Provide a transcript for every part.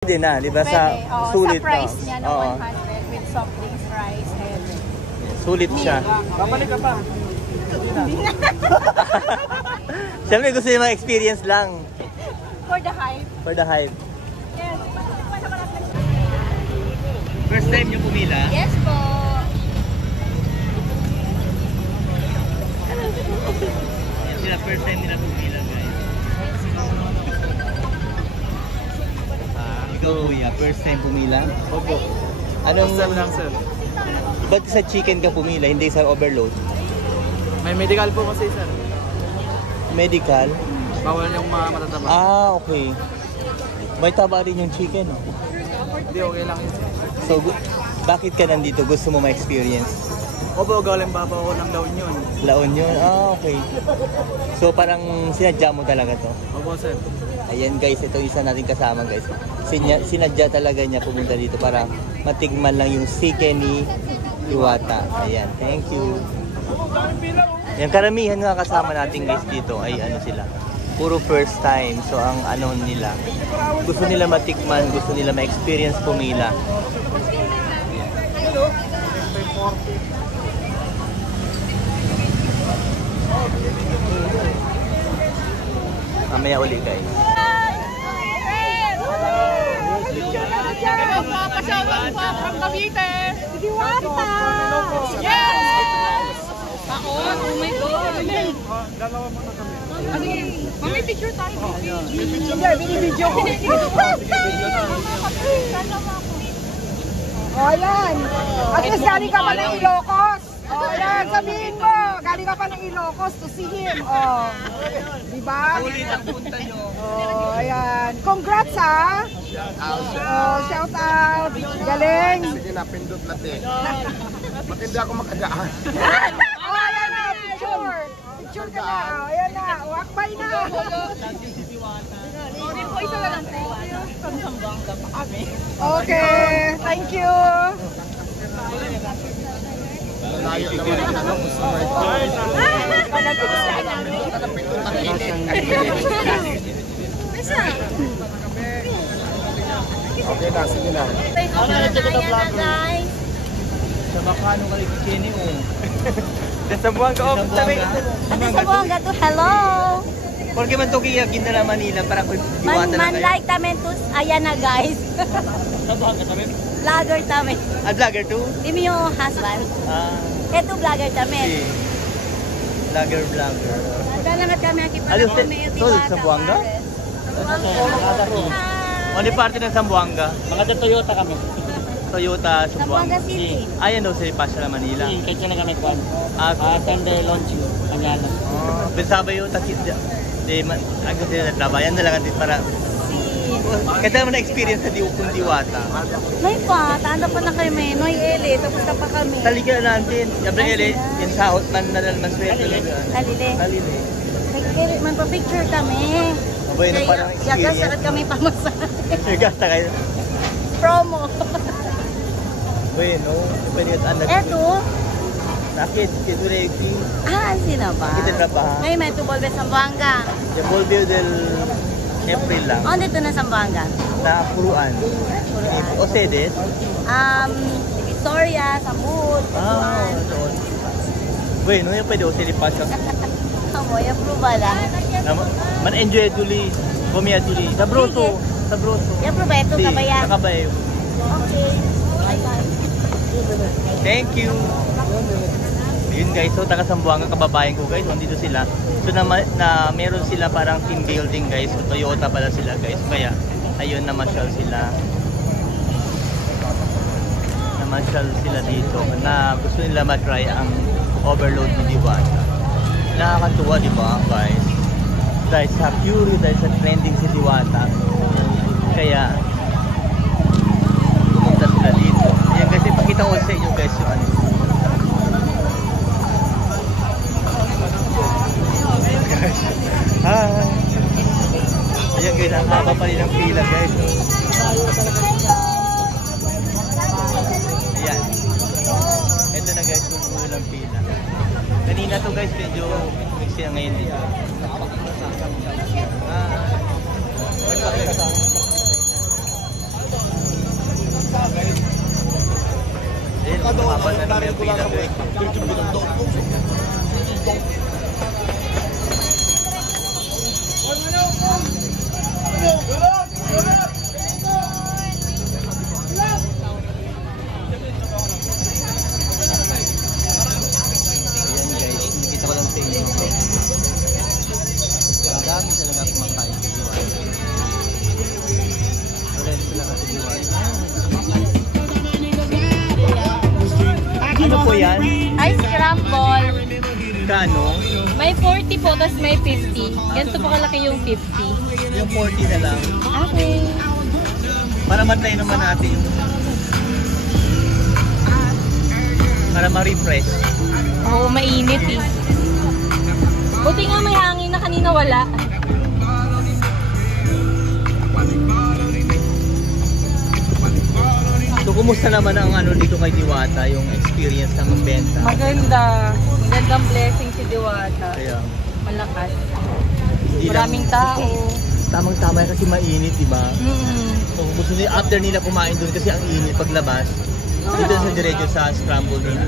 Pwede na, di ba? Sa sulit sa price niya na 100 with soft drinks, rice, and sulit siya. Babalik ka pa. Siyempre gusto niya ma-experience lang. For the hype. For the hype. Yes. First time niyo pumila? Yes po. Yan sila, first time nila pumila, guys. Ikaw kuya, first time pumila? Opo. Anong First time lang, sir. ba't sa chicken ka pumila, hindi sa overload? May medical po kasi, sir. Medical? Bawal yung mga matataba. Ah, okay. May taba rin yung chicken, no? Hindi, okay lang yun. So, bakit ka nandito? Gusto mo ma-experience? Opo, galing baba ako ng La Union. La Union? Ah, okay. So, parang sinadya mo talaga to? Opo, sir. Ayan guys, ito isa natin kasama guys. Sinadya talaga niya pumunta dito para matigman lang yung sike ni Diwata. Ayan, thank you. Yung karamihan nga kasama natin guys dito ay ano sila, puro first time. So ang ano nila, gusto nila matikman, gusto nila ma-experience pumila. Mamaya uli guys. Papasawang pa from Cavite. Diwata! Yes! Ako? Oh my God! Dalawa mo na kami. Mami, picture tayo. Binibidyo ko. O yan. At least galing ka pa ng Ilocos. O yan, sabihin mo. Galing ka pa ng Ilocos to see him. O. Diba? O, ayan. Congrats ha. Shout out. Galing. Sige na, pindot latte. Matindi ako makadaan. O, ayan na. Picture. Picture ka na. O, ayan na. Wakbay na. Okay. Thank you. Layo naman ang ano, gusto mo ito. Pindot ang init. Okay na, sige na. Ayan na guys. Sa Bacano ka rin Kenny o. Sa buwan ka, Ate sa buong gato, hello. Porque man to kaya Ginala Manila para ko Diwata na kayo. Like tamen to, ayan na guys. Sa Bacano kami? Vlogger tamen. Ah, vlogger too? Di mo yung husband. Ah, Ito vlogger tamen. si vlogger. Salamat kami akipala Aliw, ko may tol, sa Buanga? Ano parte ng Zamboanga? Mga Toyota kami. Toyota, Zamboanga Zamboanga. City. Ayan daw sa Pasha Manila. Kaya na kami kwan. Ah, Sunday launching. Anyala. pensaba yo takit de ako sila trabayan na lang din para kasi naman na-experience sa kung Diwata. May pa, tanda pa na kayo may Noy Ele, tapos na pa kami. Talika na natin. Yabre ele, yung sahot man na naman swerte. Talile. Talile. Nag-ele, man pa picture kami. Abay na parang Kaya experience. sakit kami pamasahe. Gasta kayo. Promo. Bueno, pwede at anak. Eto. Nakit, kito reiki. Ah, sino ba? Kita na ba? Ngayon may tubol sa Zamboanga. Yung Volvio del April lang. Oh, dito na Zamboanga. Na puruan. O sedes? Victoria, Samud, Ah, Putuan. doon. Bueno, yung pwede o silipas ka. Amoy, approval ah. Man-enjoy duli. Bumiya duli. Sa broto. Sa broto. Yung probeto ka ba yan? Nakabayo. Okay. Bye-bye. Thank you. Yun guys, so taga Zamboanga kababayan ko guys, nandito sila. So na meron sila parang team building guys. So Toyota pala sila guys. Kaya ayun namasyal sila. Namasyal sila dito na gusto nila ma-try ang overload ni Diwata. Nakakatuwa, di ba guys? Dahil sa Fury, dahil sa trending si Diwata. Kaya pumunta sila dito. Ayan guys, ipakita ko sa inyo guys yung ano. Hi! Ayan guys, ang haba pa rin ang pila guys. Ayan. Ito na guys, puno lang pila. Kanina to guys, medyo mixi na ngayon dito. Yung pila, guys. Ayan guys, nakita ko lang sa inyo. Ang dami talaga kumakain sa Diwata. Rest lang sa Diwata. Ano po yan? Ice scramble. Kano? May 40 po, tapos may 50. Ganito po kalaki yung 50. Yung 40 na lang. Okay. Para matay naman natin yung... Para ma-refresh. Oo, mainit eh. Buti nga may hangin na kanina wala. So, kumusta naman ang ano dito kay Diwata, yung experience na magbenta? Maganda. Magandang blessing si Diwata. Kaya, Malakas. hindi lang- Maraming tao. Tamang-tama kasi mainit, di ba? Mm. So, kung gusto nila, after nila kumain doon kasi ang init paglabas, dito sa diretso sa scramble nila.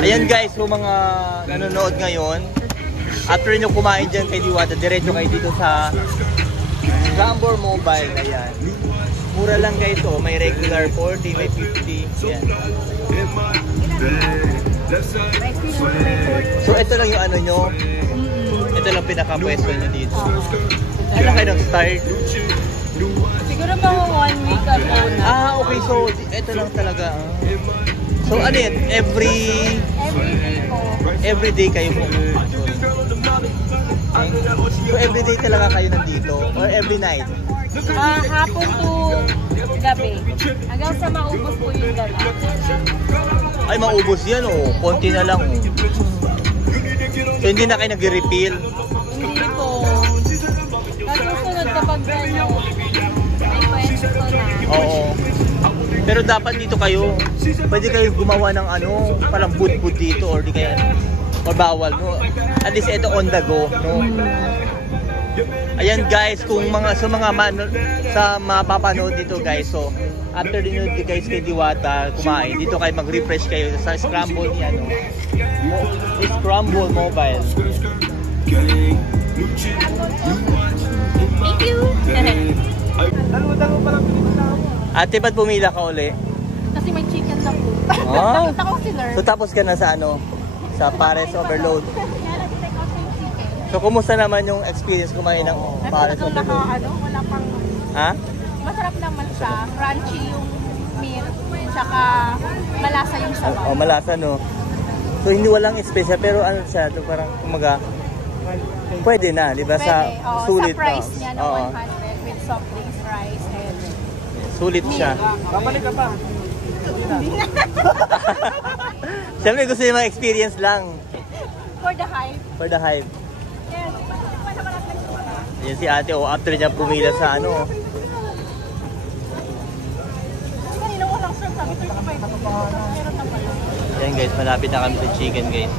Ayan guys, so mga nanonood ngayon, after nyo kumain dyan kay Diwata, diretso kayo dito sa Scramble Mobile. Ayan. Mura lang guys, oh. May regular 40, may 50. Ayan. So ito lang yung ano nyo, ito lang pinaka-pwesto nyo dito. Ano kayo nag-start? Siguro mga 1 week ago na. Ah, okay. So, ito lang talaga. So, ano yan? Every day po. Everyday kayo po. So, everyday talaga kayo nandito? Or every night? Hapon to gabi. Hanggang sa maubos po yung dala. Ay, maubos yan, oh. Konti na lang, oh. So, hindi na kayo nag-refill? Hindi po. Susunod kapag ano, may pwesto na. Oo. Pero dapat dito kayo, pwede kayo gumawa ng ano, parang boot-boot dito, or di kaya, or bawal, no? At least ito on the go, no? Ayan guys, kung mga sa mapapanood dito guys, so after din guys kay Diwata kumain, dito kayo mag-refresh kayo sa Scramble niya, no? Scramble Mobile. Thank you! Ate, ba't pumila ka uli? Kasi may chicken na po. Ah? Nakita ko si Lur. So tapos ka na sa ano? Sa Pares Overload. So kumusta naman yung experience kumain ng Pares Overload? Wala pang... Ha? Masarap naman siya. Crunchy yung meat. Tsaka malasa yung sabaw. Oh, malasa, no? So hindi walang special, pero ano siya, so, parang kumaga, pwede na, di ba? Sa sulit. Sa price niya na Oo. 100 with soft drinks, rice, and Sulit siya. Babalik ka pa. Siyempre gusto niya ma-experience lang for the hype. for the hype. Yes. Yan si ate, oh, after niya pumila sa ano. Kanina ko lang sir, sabi ko yung meron na pala. Yan guys, malapit na kami sa chicken guys.